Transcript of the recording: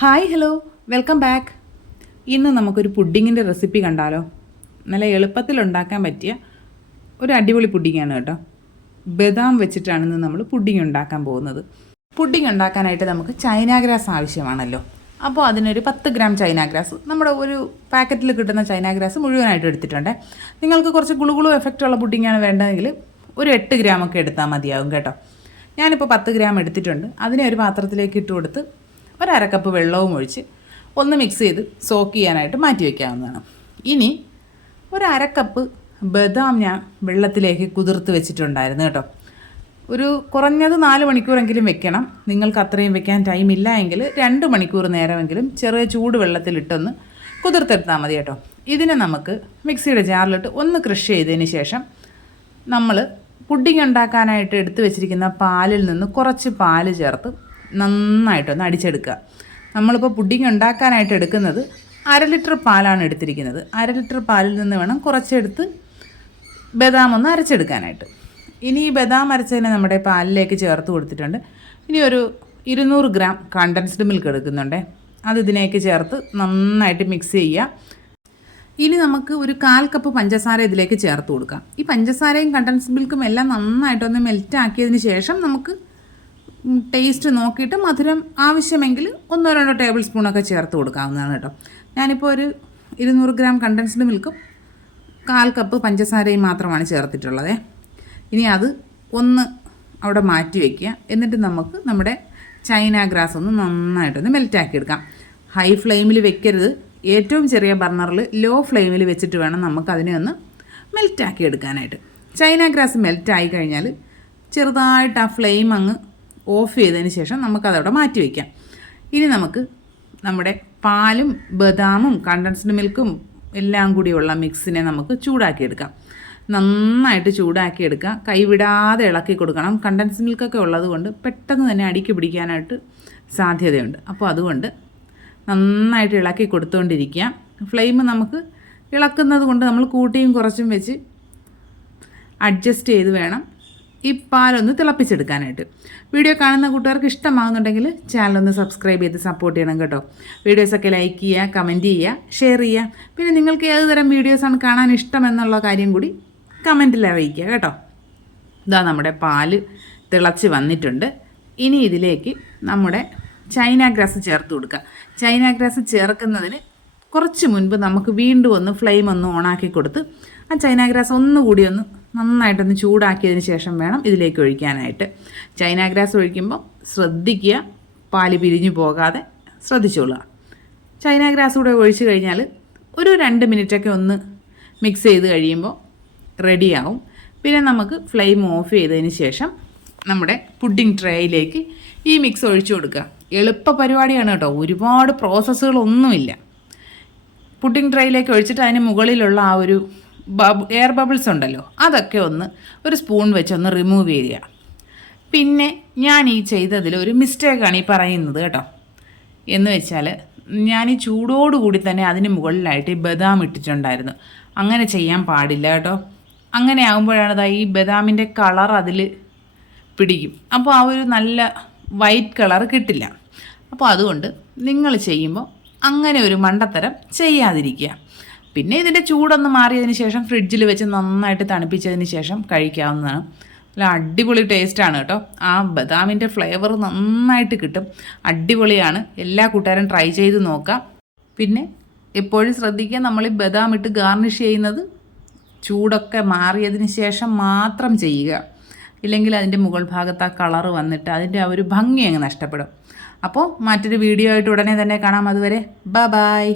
Hi hello welcome back. ഇന്ന് നമുക്കൊരു പുഡിങ്ങിൻ്റെ recipe കണ്ടാലോ? നല്ല എളുപ്പത്തിൽ ഉണ്ടാക്കാൻ പറ്റിയ ഒരു അടിപൊളി പുഡിങ്ങാണ് കേട്ടോ. ബദാം വെച്ചിട്ടാണ് ഇന്ന് നമ്മൾ പുഡിങ് ഉണ്ടാക്കാൻ പോകുന്നത്. പുഡിങ് ഉണ്ടാക്കാനായിട്ട് നമുക്ക് ചൈന ഗ്രാസ് ആവശ്യമാണല്ലോ. അപ്പോൾ അതിനൊരു 10 ഗ്രാം ചൈന ഗ്രാസ്, നമ്മുടെ ഒരു പാക്കറ്റിൽ കിട്ടുന്ന ചൈന ഗ്രാസ് മുഴുവനായിട്ട് എടുത്തിട്ടുണ്ട്. നിങ്ങൾക്ക് കുറച്ച് ഗുളുഗുളു എഫക്റ്റുള്ള പുഡിങ്ങാണ് വേണ്ടതെങ്കിൽ ഒരു 8 ഗ്രാമൊക്കെ എടുത്താൽ മതിയാകും കേട്ടോ. ഞാനിപ്പോൾ 10 ഗ്രാം എടുത്തിട്ടുണ്ട്. അതിനെ ഒരു പാത്രത്തിലേക്ക് ഇട്ട് കൊടുത്ത് ഒരു അരക്കപ്പ് വെള്ളവും ഒഴിച്ച് ഒന്ന് മിക്സ് ചെയ്ത് സോക്ക് ചെയ്യാനായിട്ട് മാറ്റി വയ്ക്കാവുന്നതാണ്. ഇനി ഒരു അരക്കപ്പ് ബദാം ഞാൻ വെള്ളത്തിലേക്ക് കുതിർത്ത് വെച്ചിട്ടുണ്ടായിരുന്നു കേട്ടോ. ഒരു കുറഞ്ഞത് 4 മണിക്കൂറെങ്കിലും വെക്കണം. നിങ്ങൾക്ക് അത്രയും വെക്കാൻ ടൈം ഇല്ല എങ്കിൽ 2 മണിക്കൂർ നേരമെങ്കിലും ചെറിയ ചൂട് വെള്ളത്തിലിട്ടൊന്ന് കുതിർത്തെടുത്താൽ മതി കേട്ടോ. ഇതിനെ നമുക്ക് മിക്സിയുടെ ജാറിലിട്ട് ഒന്ന് ക്രഷ് ചെയ്തതിന് ശേഷം നമ്മൾ പുഡിങ് ഉണ്ടാക്കാനായിട്ട് എടുത്ത് വെച്ചിരിക്കുന്ന പാലിൽ നിന്ന് കുറച്ച് പാല് ചേർത്ത് നന്നായിട്ടൊന്ന് അടിച്ചെടുക്കുക. നമ്മളിപ്പോൾ പുഡിങ് ഉണ്ടാക്കാനായിട്ട് എടുക്കുന്നത് 1/2 ലിറ്റർ പാലാണ് എടുത്തിരിക്കുന്നത്. 1/2 ലിറ്റർ പാലിൽ നിന്ന് വേണം കുറച്ചെടുത്ത് ബദാം ഒന്ന് അരച്ചെടുക്കാനായിട്ട്. ഇനി ഈ ബദാം അരച്ചതിനെ നമ്മുടെ പാലിലേക്ക് ചേർത്ത് കൊടുത്തിട്ടുണ്ട്. ഇനി ഒരു 200 ഗ്രാം കണ്ടൻസ്ഡ് മിൽക്ക് എടുക്കുന്നുണ്ട്. അത് ഇതിലേക്ക് ചേർത്ത് നന്നായിട്ട് മിക്സ് ചെയ്യുക. ഇനി നമുക്ക് ഒരു 1/4 കപ്പ് പഞ്ചസാര ഇതിലേക്ക് ചേർത്ത് കൊടുക്കാം. ഈ പഞ്ചസാരയും കണ്ടൻസ്ഡ് മിൽക്കും എല്ലാം നന്നായിട്ടൊന്ന് മെൽറ്റ് ആക്കിയതിന് ശേഷം നമുക്ക് ടേസ്റ്റ് നോക്കിയിട്ട് മധുരം ആവശ്യമെങ്കിൽ 1-2 ടേബിൾ സ്പൂണൊക്കെ ചേർത്ത് കൊടുക്കാവുന്നതാണ് കേട്ടോ. ഞാനിപ്പോൾ ഒരു 200 ഗ്രാം കണ്ടൻസ്ഡ് മിൽക്കും 1/4 കപ്പ് പഞ്ചസാരയും മാത്രമാണ് ചേർത്തിട്ടുള്ളത്. ഇനി അത് ഒന്ന് അവിടെ മാറ്റി വയ്ക്കുക. എന്നിട്ട് നമുക്ക് നമ്മുടെ ചൈന ഗ്രാസ് ഒന്ന് നന്നായിട്ടൊന്ന് മെൽറ്റാക്കി എടുക്കാം. ഹൈ ഫ്ലെയിമിൽ വെക്കരുത്. ഏറ്റവും ചെറിയ ബർണറിൽ ലോ ഫ്ലെയിമിൽ വെച്ചിട്ട് വേണം നമുക്ക് അതിനെ ഒന്ന് മെൽറ്റാക്കി എടുക്കാനായിട്ട്. ചൈന ഗ്രാസ് മെൽറ്റായി കഴിഞ്ഞാൽ ചെറുതായിട്ട് ആ ഫ്ലെയിം അങ്ങ് ഓഫ് ചെയ്തതിന് ശേഷം നമുക്കതവിടെ മാറ്റി വയ്ക്കാം. ഇനി നമുക്ക് നമ്മുടെ പാലും ബദാമും കണ്ടൻസ്ഡ് മിൽക്കും എല്ലാം കൂടിയുള്ള മിക്സിനെ നമുക്ക് ചൂടാക്കിയെടുക്കാം. നന്നായിട്ട് ചൂടാക്കിയെടുക്കുക. കൈവിടാതെ ഇളക്കി കൊടുക്കണം. കണ്ടൻസ്ഡ് മിൽക്കൊക്കെ ഉള്ളത് കൊണ്ട് പെട്ടെന്ന് തന്നെ അടിക്ക് പിടിക്കാനായിട്ട് സാധ്യതയുണ്ട്. അപ്പോൾ അതുകൊണ്ട് നന്നായിട്ട് ഇളക്കി കൊടുത്തുകൊണ്ടിരിക്കുക. ഫ്ലെയിം നമുക്ക് ഇളക്കുന്നത് കൊണ്ട് നമ്മൾ കൂട്ടിയും കുറച്ചും വെച്ച് അഡ്ജസ്റ്റ് ചെയ്ത് വേണം ഈ പാലൊന്ന് തിളപ്പിച്ചെടുക്കാനായിട്ട്. വീഡിയോ കാണുന്ന കൂട്ടുകാർക്ക് ഇഷ്ടമാകുന്നുണ്ടെങ്കിൽ ചാനലൊന്ന് സബ്സ്ക്രൈബ് ചെയ്ത് സപ്പോർട്ട് ചെയ്യണം കേട്ടോ. വീഡിയോസൊക്കെ ലൈക്ക് ചെയ്യുക, കമൻറ്റ് ചെയ്യുക, ഷെയർ ചെയ്യുക. പിന്നെ നിങ്ങൾക്ക് ഏത് തരം വീഡിയോസാണ് കാണാൻ ഇഷ്ടമെന്നുള്ള കാര്യം കൂടി കമൻറ്റിൽ അറിയിക്കുക കേട്ടോ. ഇതാ നമ്മുടെ പാല് തിളച്ച് വന്നിട്ടുണ്ട്. ഇനി ഇതിലേക്ക് നമ്മുടെ ചൈന ഗ്രാസ് ചേർത്ത് കൊടുക്കുക. ചൈന ഗ്രാസ് ചേർക്കുന്നതിന് കുറച്ച് മുൻപ് നമുക്ക് വീണ്ടും ഒന്ന് ഫ്ലെയിം ഒന്ന് ഓണാക്കി കൊടുത്ത് ആ ചൈന ഗ്രാസ് ഒന്നുകൂടി ഒന്ന് നന്നായിട്ടൊന്ന് ചൂടാക്കിയതിന് ശേഷം വേണം ഇതിലേക്ക് ഒഴിക്കാനായിട്ട്. ചൈന ഗ്രാസ് ഒഴിക്കുമ്പോൾ ശ്രദ്ധിക്കുക, പാല് പിരിഞ്ഞു പോകാതെ ശ്രദ്ധിച്ചോളുക. ചൈന ഗ്രാസ് കൂടെ ഒഴിച്ച് കഴിഞ്ഞാൽ ഒരു 2 മിനിറ്റൊക്കെ ഒന്ന് മിക്സ് ചെയ്ത് കഴിയുമ്പോൾ റെഡിയാവും. പിന്നെ നമുക്ക് ഫ്ലെയിം ഓഫ് ചെയ്തതിന് ശേഷം നമ്മുടെ പുഡിംഗ് ട്രേയിലേക്ക് ഈ മിക്സ് ഒഴിച്ചു കൊടുക്കുക. എളുപ്പ പരിപാടിയാണ് കേട്ടോ. ഒരുപാട് പ്രോസസ്സുകളൊന്നുമില്ല. പുഡിംഗ് ട്രേയിലേക്ക് ഒഴിച്ചിട്ട് അതിന് മുകളിലുള്ള ആ ഒരു എയർ ബബിൾസ് ഉണ്ടല്ലോ, അതൊക്കെ ഒരു സ്പൂൺ വെച്ചൊന്ന് റിമൂവ് ചെയ്യുക. പിന്നെ ഞാൻ ഈ ചെയ്തതിൽ ഒരു മിസ്റ്റേക്കാണ് ഈ പറയുന്നത് കേട്ടോ. എന്ന് വെച്ചാൽ ഞാൻ ഈ ചൂടോടുകൂടി തന്നെ അതിന് മുകളിലായിട്ട് ഈ ബദാം ഇട്ടിട്ടുണ്ടായിരുന്നു. അങ്ങനെ ചെയ്യാൻ പാടില്ല കേട്ടോ. അങ്ങനെ ആകുമ്പോഴാണ് ഈ ബദാമിൻ്റെ കളർ അതിൽ പിടിക്കും. അപ്പോൾ ആ ഒരു നല്ല വൈറ്റ് കളർ കിട്ടില്ല. അപ്പോൾ അതുകൊണ്ട് നിങ്ങൾ ചെയ്യുമ്പോൾ അങ്ങനെ ഒരു മണ്ടത്തരം ചെയ്യാതിരിക്കുക. പിന്നെ ഇതിൻ്റെ ചൂടൊന്ന് മാറിയതിന് ശേഷം ഫ്രിഡ്ജിൽ വെച്ച് നന്നായിട്ട് തണുപ്പിച്ചതിന് ശേഷം കഴിക്കാവുന്നതാണ്. നല്ല അടിപൊളി ടേസ്റ്റാണ് കേട്ടോ. ആ ബദാമിൻ്റെ ഫ്ലേവർ നന്നായിട്ട് കിട്ടും. അടിപൊളിയാണ്. എല്ലാ കൂട്ടുകാരും ട്രൈ ചെയ്ത് നോക്കാം. പിന്നെ എപ്പോഴും ശ്രദ്ധിക്കുക, നമ്മൾ ഈ ബദാം ഇട്ട് ഗാർണിഷ് ചെയ്യുന്നത് ചൂടൊക്കെ മാറിയതിന് ശേഷം മാത്രം ചെയ്യുക. ഇല്ലെങ്കിൽ അതിൻ്റെ മുകൾ ഭാഗത്ത് ആ കളറ് വന്നിട്ട് അതിൻ്റെ ആ ഒരു ഭംഗി അങ്ങ് നഷ്ടപ്പെടും. അപ്പോൾ മറ്റൊരു വീഡിയോ ആയിട്ട് ഉടനെ തന്നെ കാണാം. അതുവരെ ബൈ.